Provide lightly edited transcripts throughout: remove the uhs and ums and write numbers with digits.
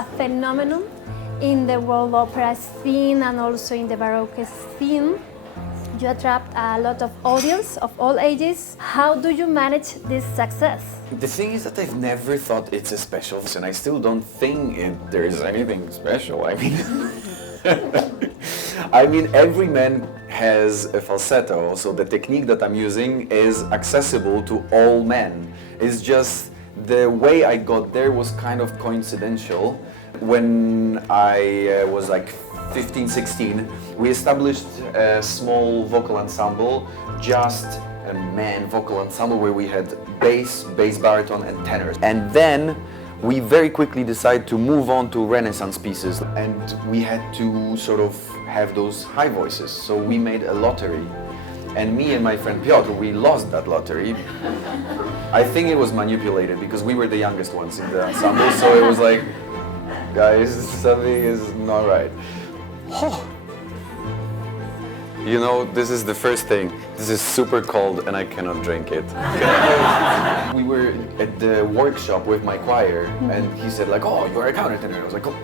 a phenomenon in the world opera scene and also in the Baroque scene. You attract a lot of audience of all ages. How do you manage this success? The thing is that I've never thought it's a special, and I still don't think there's anything special. I mean, every man has a falsetto, so the technique that I'm using is accessible to all men. It's just the way I got there was kind of coincidental. When I was like 15, 16, we established a small vocal ensemble, just a man vocal ensemble where we had bass baritone and tenors. And then we very quickly decided to move on to Renaissance pieces, and we had to sort of have those high voices. So we made a lottery, and me and my friend Piotr, we lost that lottery. I think it was manipulated because we were the youngest ones in the ensemble, so it was like, guys, something is not right. You know, this is the first thing. This is super cold and I cannot drink it. We were at the workshop with my choir and he said like, oh, you're a countertenor. I was like, oh,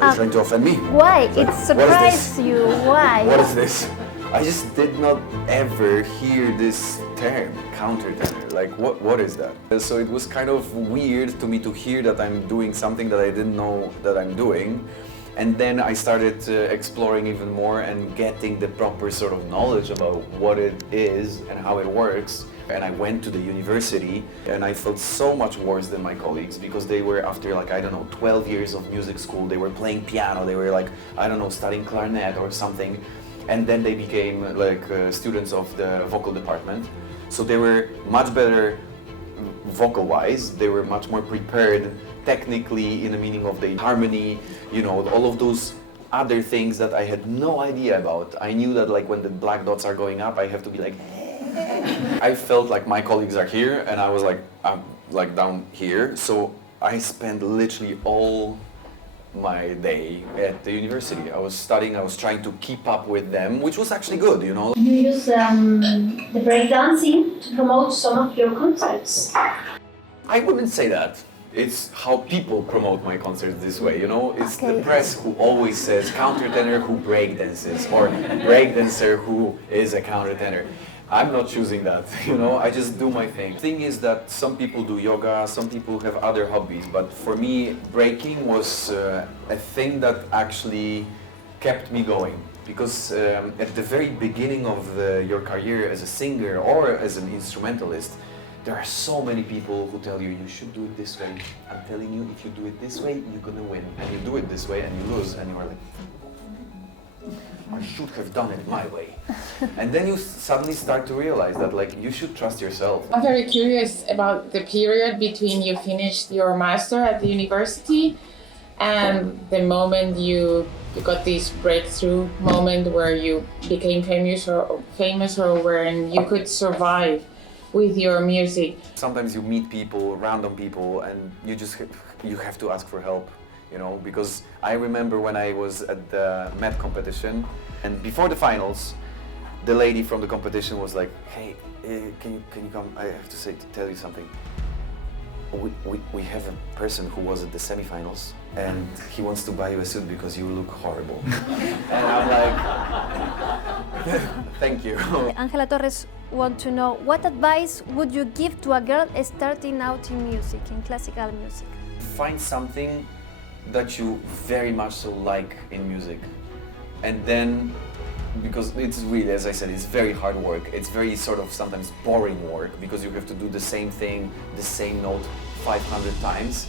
are you trying to offend me? Why? It surprised you. Why? What is this? I just did not ever hear this term, countertenor. Like, what is that? So it was kind of weird to me to hear that I'm doing something that I didn't know that I'm doing. And then I started exploring even more and getting the proper sort of knowledge about what it is and how it works. And I went to the university and I felt so much worse than my colleagues because they were, after like, I don't know, 12 years of music school, they were playing piano, they were like, I don't know, studying clarinet or something. And then they became like students of the vocal department. So they were much better vocal-wise, they were much more prepared technically in the meaning of the harmony, you know, all of those other things that I had no idea about. I knew that like when the black dots are going up, I have to be like, I felt like my colleagues are here and I was like, I'm like down here. So I spent literally all my day at the university. I was studying, I was trying to keep up with them, which was actually good, you know. You use the breakdancing to promote some of your concerts. I wouldn't say that. It's how people promote my concerts this way, you know? It's the press who always says countertenor who breakdances or breakdancer who is a countertenor. I'm not choosing that, you know? I just do my thing. The thing is that some people do yoga, some people have other hobbies, but for me, breaking was a thing that actually kept me going. Because at the very beginning of your career as a singer or as an instrumentalist, there are so many people who tell you, you should do it this way. I'm telling you, if you do it this way, you're gonna win. And you do it this way and you lose, and you're like, I should have done it my way. And then you suddenly start to realize that like you should trust yourself. I'm very curious about the period between you finished your master at the university and the moment you got this breakthrough moment where you became famous or when you could survive with your music. Sometimes you meet people, random people, and you have to ask for help, you know, because I remember when I was at the Met competition, and before the finals, the lady from the competition was like, hey, can you come? I have to tell you something. We have a person who was at the semifinals and he wants to buy you a suit because you look horrible. And I'm like, thank you. Angela Torres wants to know, what advice would you give to a girl starting out in music, in classical music? Find something that you very much so like in music. And then, because it's really, as I said, it's very hard work. It's very sort of sometimes boring work because you have to do the same thing, the same note 500 times.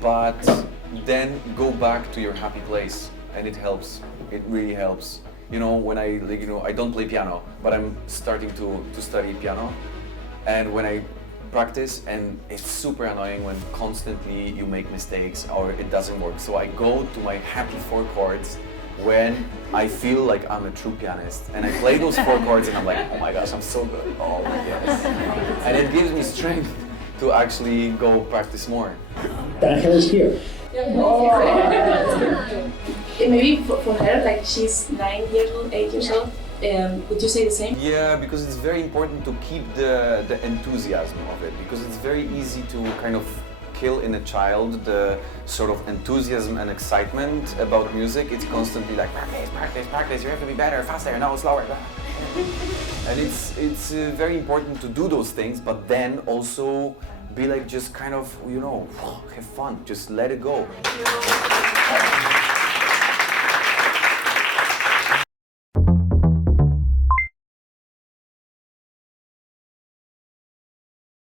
But then go back to your happy place and it helps. It really helps. You know, when I don't play piano, but I'm starting to study piano. And when I practice, and it's super annoying when constantly you make mistakes or it doesn't work. So I go to my happy 4 chords when I feel like I'm a true pianist. And I play those 4 chords and I'm like, oh my gosh, I'm so good. Oh my goodness. And it gives me strength to actually go practice more. Angela's here. Maybe for her, like she's 9 years old, 8 years old, would you say the same? Yeah, because it's very important to keep the enthusiasm of it, because it's very easy to kind of kill in a child the sort of enthusiasm and excitement about music. It's constantly like practice, practice, practice. You have to be better, faster, no, slower. And it's very important to do those things, but then also be like just kind of, you know, have fun. Just let it go.